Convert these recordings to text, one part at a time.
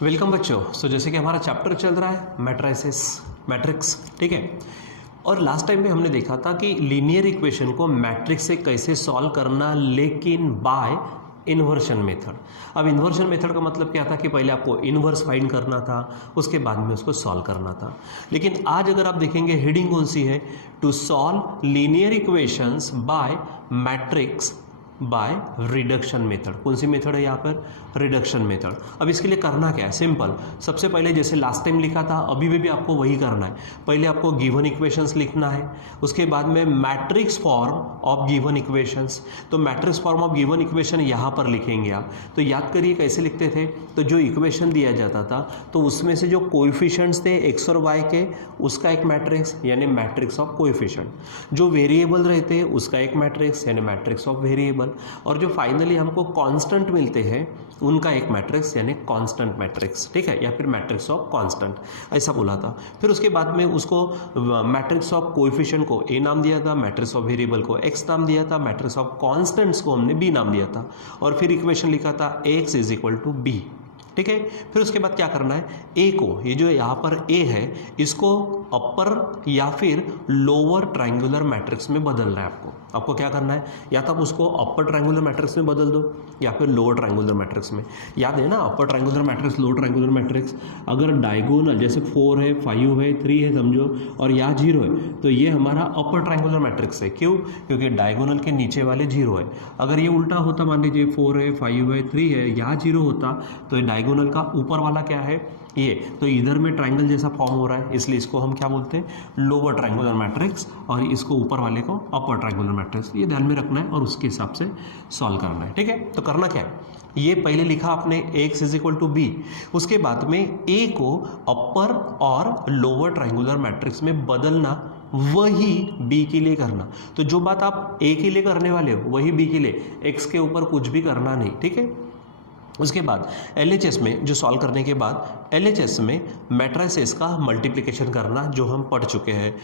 Welcome बच्चों। जैसे कि हमारा चैप्टर चल रहा है मैट्रिसेस, मैट्रिक्स, ठीक है। और लास्ट टाइम में हमने देखा था कि लीनियर इक्वेशन को मैट्रिक्स से कैसे सॉल्व करना, लेकिन बाय इन्वर्शन मेथड। अब इन्वर्शन मेथड का मतलब क्या था कि पहले आपको इन्वर्स फाइंड करना था, उसके बाद में उसको सॉल्व करना था। लेकिन आज अगर आप देखेंगे हेडिंग कौन सी है, to solve linear equations by matrix by reduction method. कौन सी मेथड है यहाँ पर? Reduction method. अब इसके लिए करना क्या है? सिंपल। सबसे पहले जैसे लास्ट टाइम लिखा था, अभी भी आपको वही करना है। पहले आपको गिवन इक्वेशंस लिखना है, उसके बाद में matrix form of given equations. तो matrix form of given equation यहाँ पर लिखेंगे आप। तो याद करिए कैसे लिखते थे। तो जो इक्वेशन दिया जाता था तो उसमें से जो कोएफिशिएंट्स थे एक्स और वाई के, उसका एक मैट्रिक्स यानी मैट्रिक्स ऑफ कोएफिशिएंट। जो वेरिएबल रहते उसका एक मैट्रिक्स यानी मैट्रिक्स ऑफ वेरिएबल। और जो फाइनली हमको कांस्टेंट मिलते हैं उनका एक मैट्रिक्स यानी कांस्टेंट मैट्रिक्स, ठीक है, या फिर मैट्रिक्स ऑफ कांस्टेंट, ऐसा बोला था। फिर उसके बाद में उसको मैट्रिक्स ऑफ कोएफिशिएंट को ए नाम दिया था, मैट्रिक्स ऑफ वेरिएबल को एक्स नाम दिया था, मैट्रिक्स ऑफ कांस्टेंट्स को हमने बी नाम दिया था, और फिर इक्वेशन लिखा था x is equal to b, ठीक है। फिर उसके बाद क्या करना है, ए को, ये जो यहाँ पर ए है, इसको अपर या फिर लोअर ट्रायंगुलर मैट्रिक्स में बदलना है आपको क्या करना है, या तो आप उसको अपर ट्रायंगुलर मैट्रिक्स में बदल दो या फिर लोअर ट्रायंगुलर मैट्रिक्स में। याद है ना, upper triangular matrix, lower triangular matrix. अगर डायगोनल जैसे 4 है, 5 है, 3 है समझो, और यहाँ 0 है, तो ये हमारा अपर ट्रायंगुलर मैट्रिक्स है। क्यों? क्योंकि डायगोनल के नीचे वाले 0 है। अगर ये उल्टा होता, मान लीजिए 4 है, 5 है, 3 है, यहाँ 0 होता, तो ये डायगोनल का ऊपर वाला क्या है, ये। तो इधर में ट्रायंगल जैसा फॉर्म हो रहा है, इसलिए इसको हम क्या बोलते हैं, लोअर ट्रायंगुलर मैट्रिक्स, और इसको ऊपर वाले को अपर ट्रायंगुलर मैट्रिक्स। ये ध्यान में रखना है और उसके हिसाब से सॉल्व करना है, ठीक है। तो करना क्या है, ये पहले लिखा आपने x is equal to b, उसके बाद में ए को अपर और लोअर ट्रायंगुलर मैट्रिक्स में बदलना, वही बी के लिए करना। तो जो बात आप ए के लिए करने वाले हो वही बी के लिए, एक्स के ऊपर कुछ भी करना नहीं, ठीक है। उसके बाद LHS में जो सॉल्व करने के बाद LHS में मैट्रिसेस का मल्टीप्लिकेशन करना, जो हम पढ़ चुके हैं।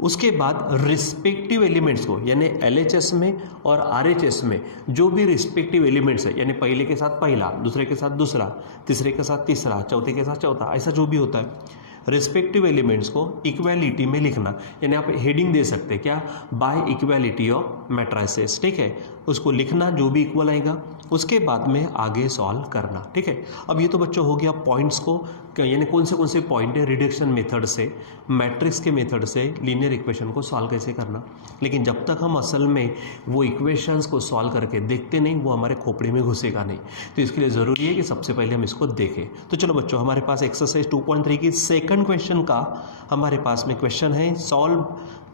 उसके बाद रिस्पेक्टिव एलिमेंट्स को, यानी LHS में और RHS में जो भी रिस्पेक्टिव एलिमेंट्स है, यानी पहले के साथ पहला, दूसरे के साथ दूसरा, तीसरे के साथ तीसरा, चौथे के साथ चौथा, ऐसा जो भी होता है, रिस्पेक्टिव एलिमेंट्स को इक्वालिटी में लिखना। यानी आप हेडिंग दे सकते हैं क्या, बाय इक्वालिटी ऑफ मैट्रिसेस, ठीक है। उसको लिखना, जो भी इक्वल आएगा, उसके बाद में आगे सॉल्व करना, ठीक है। अब ये तो बच्चों हो गया पॉइंट्स को, यानी कौन से पॉइंट है रिडक्शन मेथड से, मैट्रिक्स के मेथड से लीनियर इक्वेशन को सॉल्व कैसे करना। लेकिन जब तक हम असल में वो इक्वेशंस को सॉल्व करके देखते नहीं, वो हमारे खोपड़े में घुसेगा नहीं। तो इसके लिए ज़रूरी है कि सबसे पहले हम इसको देखें। तो चलो बच्चों, हमारे पास एक्सरसाइज 2.3 की सेकंड क्वेश्चन का हमारे पास में क्वेश्चन है। सॉल्व,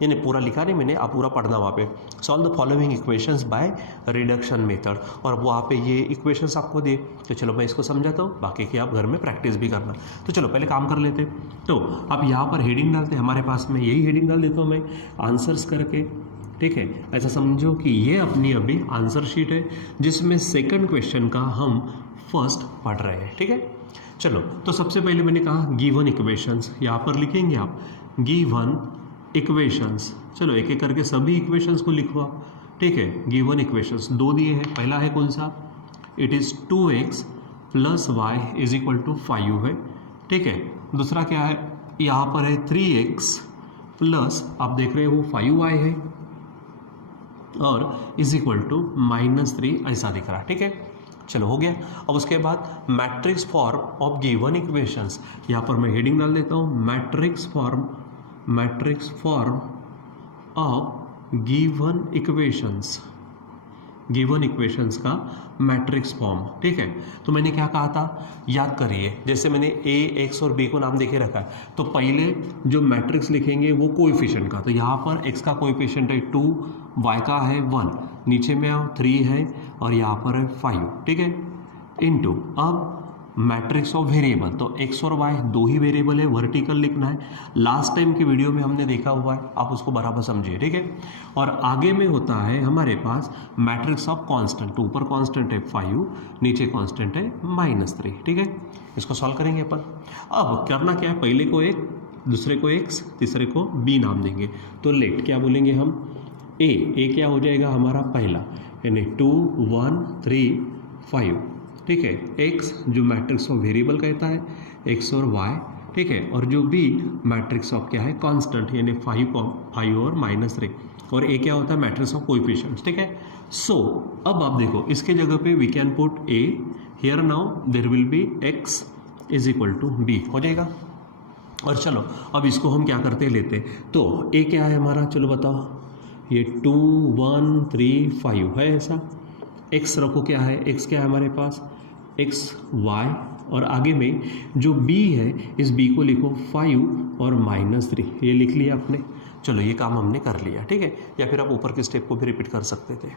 यानी पूरा लिखा नहीं मैंने, आप पूरा पढ़ना वहाँ पे। Solve the following equations bye reduction method, और वहाँ पे ये इक्वेशंस आपको दिए। तो चलो मैं इसको समझाता हूँ, बाकी की आप घर में प्रैक्टिस भी करना। तो चलो पहले काम कर लेते। तो आप यहाँ पर हेडिंग डालते, हमारे पास में यही हेडिंग डाल देता हूँ मैं, आंसर्स करके, ठीक है। ऐसा समझो कि ये अपनी अभी आंसर शीट है, जिसमें सेकंड क्वेश्चन का हम फर्स्ट पढ़ रहे हैं, ठीक है। चलो, तो सबसे पहले मैंने कहा गिवन इक्वेशंस, यहाँ पर लिखेंगे आप गिवन इक्वेशंस। चलो एक एक करके सभी इक्वेशंस को लिखो आप, ठीक है। गिवन इक्वेशंस 2 दिए हैं। पहला है कौन सा, it is 2x plus y is equal to 5 है, ठीक है। दूसरा क्या है, यहाँ पर है 3x प्लस, आप देख रहे हो 5y है, और इज इक्वल टू -3, ऐसा दिख रहा है, ठीक है। चलो हो गया। अब उसके बाद matrix form of given equations, यहाँ पर मैं हेडिंग डाल देता हूँ, matrix form of given equations का मैट्रिक्स फॉर्म, ठीक है। तो मैंने क्या कहा था, याद करिए, जैसे मैंने a, x और b को नाम देके रखा है, तो पहले जो मैट्रिक्स लिखेंगे वो कोएफिशिएंट का। तो यहाँ पर x का कोएफिशिएंट है 2, y का है 1, नीचे में 3 है, और यहाँ पर है 5, ठीक है, इनटू अब मैट्रिक्स ऑफ वेरिएबल। तो x और y 2 ही वेरिएबल है, वर्टिकल लिखना है। लास्ट टाइम की वीडियो में हमने देखा हुआ है, आप उसको बराबर समझिए, ठीक है। और आगे में होता है हमारे पास मैट्रिक्स ऑफ कांस्टेंट, तो ऊपर कांस्टेंट है 5, नीचे कांस्टेंट है -3, ठीक है। इसको सॉल्व करेंगे अपन। अब करना क्या है, पहले को एक, दूसरे को x, तीसरे को b नाम देंगे। तो लेट क्या बोलेंगे हम, a क्या हो जाएगा हमारा पहला, यानी 2 1 3 5, ठीक है, एक्स जो मैट्रिक्स ऑफ वेरिएबल कहता है, एक्स और वाई, ठीक है, और जो बी मैट्रिक्स ऑफ क्या है, कांस्टेंट, यानी 5 और -3, और ए क्या होता है, मैट्रिक्स ऑफ कोएफिशिएंट्स, ठीक है। सो अब आप देखो इसके जगह पे we can put a here, now there will be x is equal to b, हो जाएगा। और चलो अब इसको हम क्या करते लेते, तो ए क्या है हमारा, चलो बताओ, ये 2 1 3 5 है ऐसा। एक्स रखो, क्या है, एक्स क्या है हमारे पास, एक्स वाई, और आगे में जो बी है इस बी को लिखो 5 और -3, ये लिख लिया आपने। चलो ये काम हमने कर लिया, ठीक है। या फिर आप ऊपर के स्टेप को भी रिपीट कर सकते थे।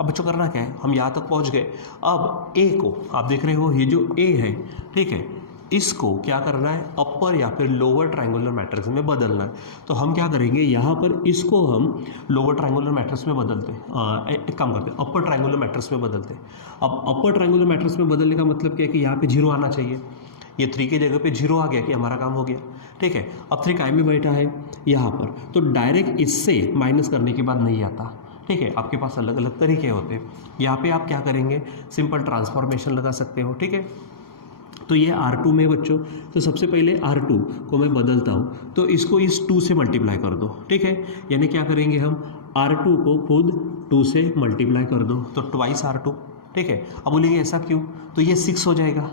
अब बच्चों करना क्या है, हम यहाँ तक पहुँच गए। अब ए को आप देख रहे हो, ये जो ए है, ठीक है, इसको क्या करना है, अपर या फिर लोअर ट्रायंगुलर मैट्रिक्स में बदलना है। तो हम क्या करेंगे, यहाँ पर इसको हम लोअर ट्रायंगुलर मैट्रिक्स में बदलते हैं, एक काम करते हैं, अपर ट्रायंगुलर मैट्रिक्स में बदलते हैं। अब अपर ट्रायंगुलर मैट्रिक्स में बदलने का मतलब क्या है कि यहाँ पे 0 आना चाहिए, ये 3 की जगह पे 0 आ गया कि हमारा काम हो गया, ठीक है। अब 3 काय में बैठा है यहाँ पर, तो डायरेक्ट इससे माइनस करने के बाद नहीं आता, ठीक है। आपके पास अलग अलग तरीके होते हैं। यहाँ पे आप क्या करेंगे, सिंपल ट्रांसफॉर्मेशन लगा सकते हो, ठीक है। तो ये R2 में बच्चों, तो सबसे पहले R2 को मैं बदलता हूँ, तो इसको इस 2 से मल्टीप्लाई कर दो, ठीक है। यानी क्या करेंगे हम, R2 को खुद 2 से मल्टीप्लाई कर दो, तो ट्वाइस R2, ठीक है। अब बोलेंगे ऐसा क्यों, तो ये 6 हो जाएगा,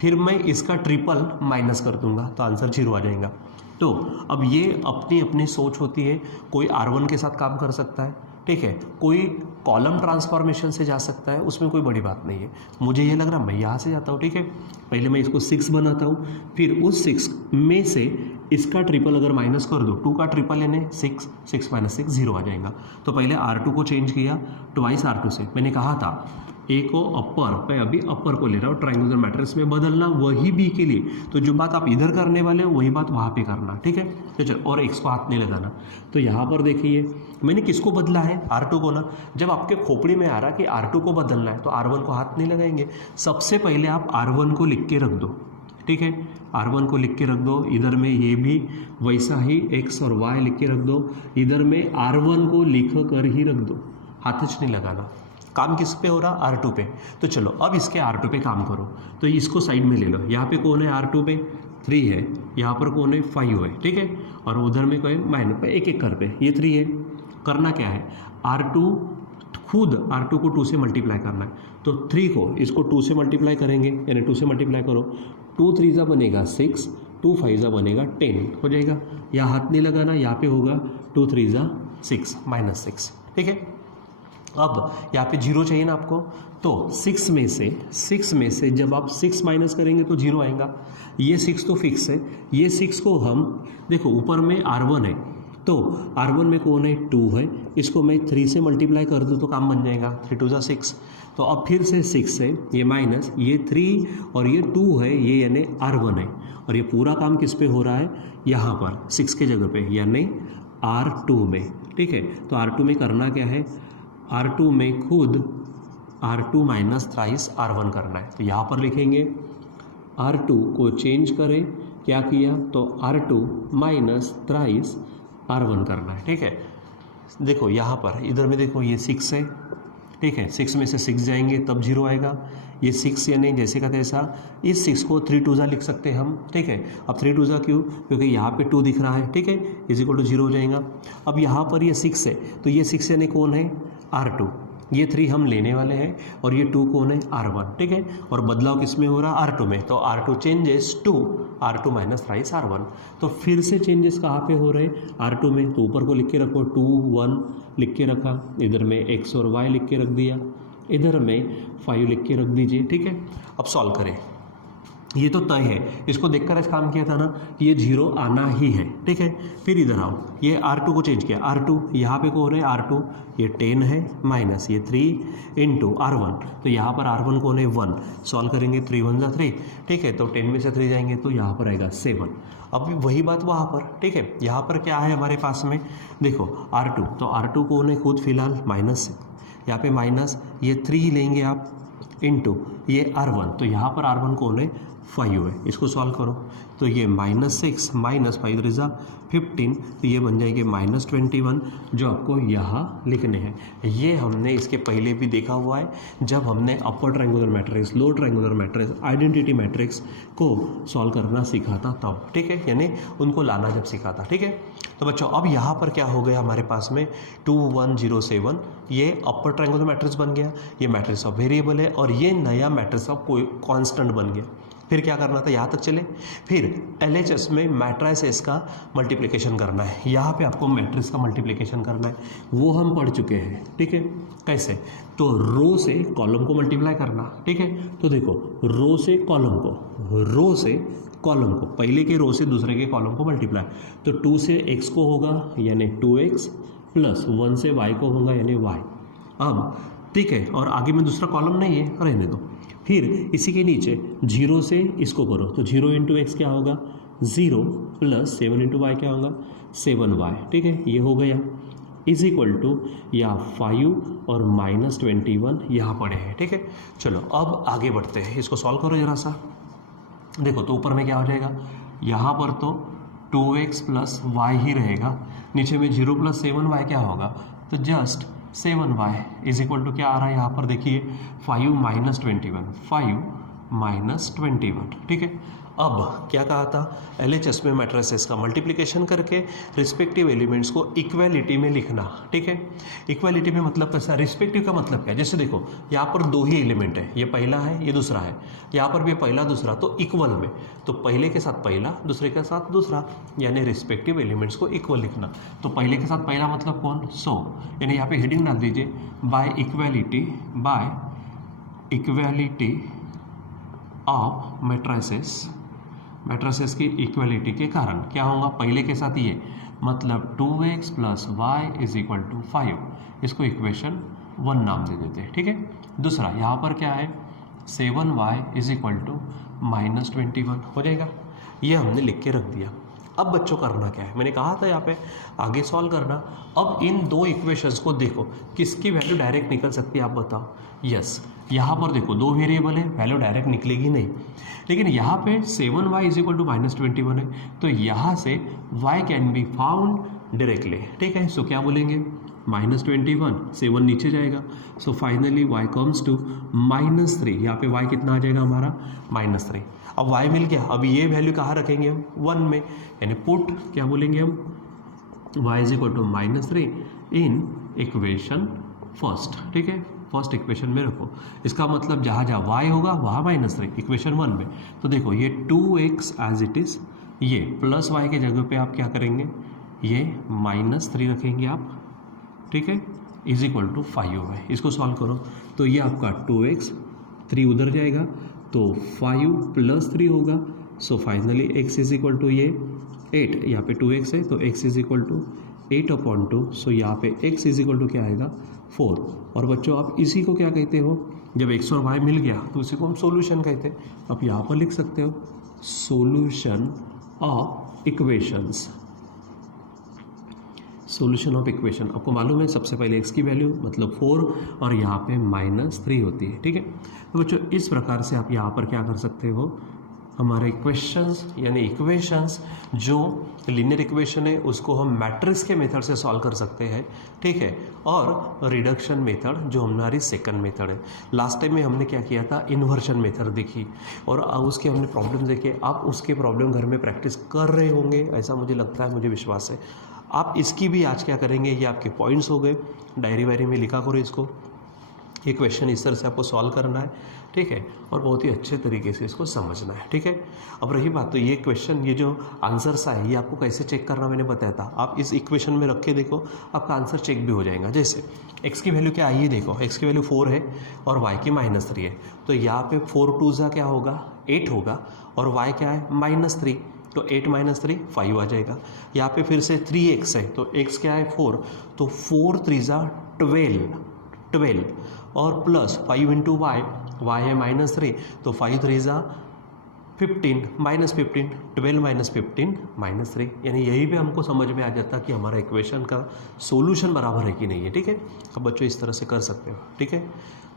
फिर मैं इसका ट्रिपल माइनस कर दूंगा तो आंसर 0 आ जाएगा। तो अब ये अपनी अपनी सोच होती है, कोई R1 के साथ काम कर सकता है, ठीक है, कोई कॉलम ट्रांसफॉर्मेशन से जा सकता है, उसमें कोई बड़ी बात नहीं है। मुझे ये लग रहा मैं यहाँ से जाता हूँ, ठीक है। पहले मैं इसको 6 बनाता हूँ, फिर उस 6 में से इसका ट्रिपल अगर माइनस कर दो, 2 का ट्रिपल यानी 6, 6 - 6 0 आ जाएगा। तो पहले R2 को चेंज किया ट्वाइस R2 से। मैंने कहा था ए को अपर, मैं अभी अपर को ले रहा हूँ, ट्रायंगुलर मैट्रिक्स में बदलना वही बी के लिए, तो जो बात आप इधर करने वाले हो वही बात वहाँ पे करना, ठीक है। तो चलो, और एक्स को हाथ नहीं लगाना। तो यहाँ पर देखिए मैंने किसको बदला है, R2 को ना। जब आपके खोपड़ी में आ रहा कि R2 को बदलना है तो R1 को हाथ नहीं लगाएंगे। सबसे पहले आप R1 को लिख के रख दो, ठीक है, R1 को लिख के रख दो। इधर में ये भी वैसा ही एक्स और वाई लिख के रख दो, इधर में R1 को लिख कर ही रख दो, हाथ नहीं लगाना। काम किस पे हो रहा, R2 पे। तो चलो अब इसके R2 पे काम करो, तो इसको साइड में ले लो। यहाँ पे कौन है, R2 पे 3 है, यहाँ पर कौन है, 5 है, ठीक है, और उधर में कोई माइनस पे एक एक कर पे ये 3 है। करना क्या है, R2 खुद R2 को 2 से मल्टीप्लाई करना है, तो 3 को इसको 2 से मल्टीप्लाई करेंगे, यानी 2 से मल्टीप्लाई करो, 2 3 बनेगा 6, 2 5 बनेगा 10, हो जाएगा। यहाँ हाथ नहीं लगाना, यहाँ पे होगा 2 3 6 -6, ठीक है। अब यहाँ पे 0 चाहिए ना आपको, तो 6 में से जब आप 6 माइनस करेंगे तो 0 आएगा। ये 6 तो फिक्स है, ये 6 को हम देखो ऊपर में R1 है, तो R1 में कौन है, 2 है, इसको मैं 3 से मल्टीप्लाई कर दूँ तो काम बन जाएगा, 3 2 6। तो अब फिर से 6 है, ये माइनस, ये 3 और ये 2 है, ये यानी R1 है, और ये पूरा काम किस पे हो रहा है, यहाँ पर 6 के जगह पे, यानी R2 में, ठीक है। तो R2 में करना क्या है, R2 में खुद R2 माइनस थ्राइस R1 करना है। तो यहाँ पर लिखेंगे R2 को चेंज करें, क्या किया, तो R2 माइनस थ्राइस R1 करना है, ठीक है। देखो यहाँ पर इधर में देखो ये 6 है, ठीक है, 6 में से 6 जाएंगे तब 0 आएगा। ये 6 यानी जैसे का तैसा, इस 6 को 3 2 लिख सकते हैं हम, ठीक है। अब 3 2 क्यों, क्योंकि यहाँ पे 2 दिख रहा है, ठीक है, इज इक्वल टू 0 हो जाएगा। अब यहाँ पर ये 6 है, तो ये 6 यानी कौन है, R2, ये 3 हम लेने वाले हैं, और ये 2 कौन है, R1, ठीक है। और बदलाव किस में हो रहा, R2 में, तो R2 changes to R2 minus thrice R1। तो फिर से चेंजेस कहाँ पे हो रहे, R2 में, तो ऊपर को लिख के रखो, 2 1 लिख के रखा, इधर में x और y लिख के रख दिया, इधर में 5 लिख के रख दीजिए, ठीक है। अब सॉल्व करें, ये तो तय है, इसको देखकर आज काम किया था ना, ये 0 आना ही है, ठीक है। फिर इधर आओ, ये R2 को चेंज किया, R2 यहाँ पे कौन है, R2 ये 10 है, माइनस ये 3 इंटू R1, तो यहाँ पर R1 कौन है, 1, सॉल्व करेंगे 3 1 3, ठीक है। तो 10 में से 3 जाएंगे तो यहाँ पर आएगा 7। अब वही बात वहाँ पर, ठीक है। यहाँ पर क्या है हमारे पास में, देखो R2, तो R2 कौन है खुद फिलहाल माइनस, यहाँ पे माइनस, ये 3 लेंगे आप, इंटू ये R1, तो यहाँ पर R1 कौन है, 5 है, इसको सॉल्व करो तो ये -6 माइनस 5 3 15, तो ये बन जाएंगे -21 जो आपको यहाँ लिखने हैं। ये हमने इसके पहले भी देखा हुआ है जब हमने upper triangular matrix, lower triangular matrix, identity matrix को सॉल्व करना सीखा था तब, ठीक है, यानी उनको लाना जब सीखा था, ठीक है। तो बच्चों अब यहाँ पर क्या हो गया हमारे पास में 2 1 0 7, ये अपर ट्रायंगुलर मैट्रिक्स बन गया, ये मैट्रिक्स ऑफ वेरिएबल है और ये नया मैट्रिक्स ऑफ कोई कांस्टेंट बन गया। फिर क्या करना था, यहाँ तक चले, फिर LHS में मैट्रिसेस का मल्टीप्लिकेशन करना है, यहाँ पे आपको मैट्रिक्स का मल्टीप्लिकेशन करना है, वो हम पढ़ चुके हैं, ठीक है। कैसे, तो रो से कॉलम को मल्टीप्लाई करना, ठीक है। तो देखो रो से कॉलम को, रो से कॉलम को, पहले के रो से दूसरे के कॉलम को मल्टीप्लाई, तो 2 से x को होगा यानी 2x प्लस 1 से y को होगा यानी y। अब ठीक है, और आगे में दूसरा कॉलम नहीं है, रहने दो। फिर इसी के नीचे 0 से इसको करो, तो 0 इंटू एक्स क्या होगा 0 प्लस 7 इंटू वाई क्या होगा 7y, ठीक है, ये हो गया इज इक्वल टू या 5 और -21 यहाँ पड़े हैं, ठीक है। चलो अब आगे बढ़ते हैं, इसको सॉल्व करो जरा सा। देखो तो ऊपर में क्या हो जाएगा, यहाँ पर तो 2x प्लस वाई ही रहेगा, नीचे में 0 प्लस 7y क्या होगा, तो just 7y is equal to क्या आ रहा है यहाँ पर देखिए 5 माइनस 21, ठीक है। अब क्या कहा था, LHS में मैट्रिसेस का मल्टीप्लिकेशन करके रिस्पेक्टिव एलिमेंट्स को इक्वालिटी में लिखना, ठीक है। इक्वालिटी में मतलब कैसा, रिस्पेक्टिव का मतलब क्या है, जैसे देखो यहाँ पर 2 ही एलिमेंट है, ये पहला है ये दूसरा है, यहाँ पर भी पहला दूसरा, तो इक्वल में, तो पहले के साथ पहला दूसरे के साथ दूसरा, यानी रिस्पेक्टिव एलिमेंट्स को इक्वल लिखना। तो पहले के साथ पहला मतलब कौन, यानी यहाँ पे हेडिंग डाल दीजिए बाय इक्वालिटी ऑफ मैट्रिसेस की इक्वालिटी के कारण क्या होगा, पहले के साथ ये मतलब 2x plus y is equal to 5, इसको इक्वेशन 1 नाम दे देते हैं, ठीक है। दूसरा यहाँ पर क्या है 7y इज इक्वल टू -21 हो जाएगा, ये हमने लिख के रख दिया। अब बच्चों करना क्या है, मैंने कहा था यहाँ पे आगे सॉल्व करना। अब इन 2 इक्वेशंस को देखो किसकी वैल्यू डायरेक्ट निकल सकती है आप बताओ। यस, यहाँ पर देखो 2 वेरिएबल है, वैल्यू डायरेक्ट निकलेगी नहीं, लेकिन यहाँ पे 7y इज इक्वल टू -21 है, तो यहाँ से y can be found directly, ठीक है। सो क्या बोलेंगे -21, 7 नीचे जाएगा, so finally y comes to -3, यहाँ पे y कितना आ जाएगा हमारा -3। अब y मिल गया, अब ये वैल्यू कहाँ रखेंगे हम 1 में, यानी पुट क्या बोलेंगे हम y is equal to -3 in equation first, ठीक है, फर्स्ट इक्वेशन में रखो। इसका मतलब जहाँ जहाँ y होगा वहाँ -3 इक्वेशन 1 में। तो देखो ये 2x एज इट इज़, ये प्लस y के जगह पे आप क्या करेंगे, ये -3 रखेंगे आप, ठीक है, इज इक्वल टू 5 है। इसको सॉल्व करो तो ये आपका 2x, 3 उधर जाएगा तो 5 प्लस 3 होगा, so finally x is equal to ये 8, यहाँ पे 2x है तो x is equal to 8/2, so यहाँ पे x इज इक्वल टू क्या आएगा 4। और बच्चों आप इसी को क्या कहते हो, जब x और y मिल गया तो उसी को हम सॉल्यूशन कहते हैं। आप यहाँ पर लिख सकते हो solution of equations, solution of equation. आपको मालूम है सबसे पहले x की वैल्यू मतलब 4 और यहाँ पे -3 होती है, ठीक है। तो बच्चों इस प्रकार से आप यहाँ पर क्या कर सकते हो, हमारे क्वेश्चंस यानी इक्वेशंस जो लीनियर इक्वेशन है उसको हम मैट्रिक्स के मेथड से सॉल्व कर सकते हैं, ठीक है। और रिडक्शन मेथड जो हमारी सेकंड मेथड है। लास्ट टाइम में हमने क्या किया था, इन्वर्शन मेथड देखी और उसके हमने प्रॉब्लम देखे। आप उसके प्रॉब्लम घर में प्रैक्टिस कर रहे होंगे ऐसा मुझे लगता है, मुझे विश्वास है। आप इसकी भी आज क्या करेंगे, ये आपके पॉइंट्स हो गए, डायरी वायरी में लिखा करो इसको। ये क्वेश्चन इस तरह से आपको सॉल्व करना है, ठीक है, और बहुत ही अच्छे तरीके से इसको समझना है, ठीक है। अब रही बात तो ये क्वेश्चन, ये जो आंसर्स आए ये आपको कैसे चेक करना मैंने बताया था। आप इस इक्वेशन में रख के देखो, आपका आंसर चेक भी हो जाएगा। जैसे x की वैल्यू क्या आई है, देखो x की वैल्यू 4 है और y की -3 है, तो यहाँ पे 4 2 क्या होगा 8 होगा और y क्या है -3, तो 8 - 3 5 आ जाएगा। यहाँ पे फिर से 3x है तो x क्या है 4, तो 4 3 12 और प्लस 5 इंटू y है -3, तो 5 3 15 -15 12 -15 -3, यानी यही पे हमको समझ में आ जाता कि हमारा इक्वेशन का सॉल्यूशन बराबर है कि नहीं है। ठीक है, अब बच्चों इस तरह से कर सकते हो। ठीक है,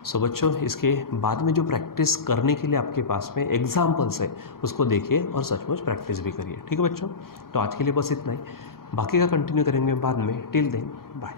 सो बच्चों इसके बाद में जो प्रैक्टिस करने के लिए आपके पास में एग्जाम्पल्स है उसको देखिए और सचमुच प्रैक्टिस भी करिए। ठीक है बच्चों, तो आज के लिए बस इतना ही, बाकी का कंटिन्यू करेंगे बाद में। Till then bye.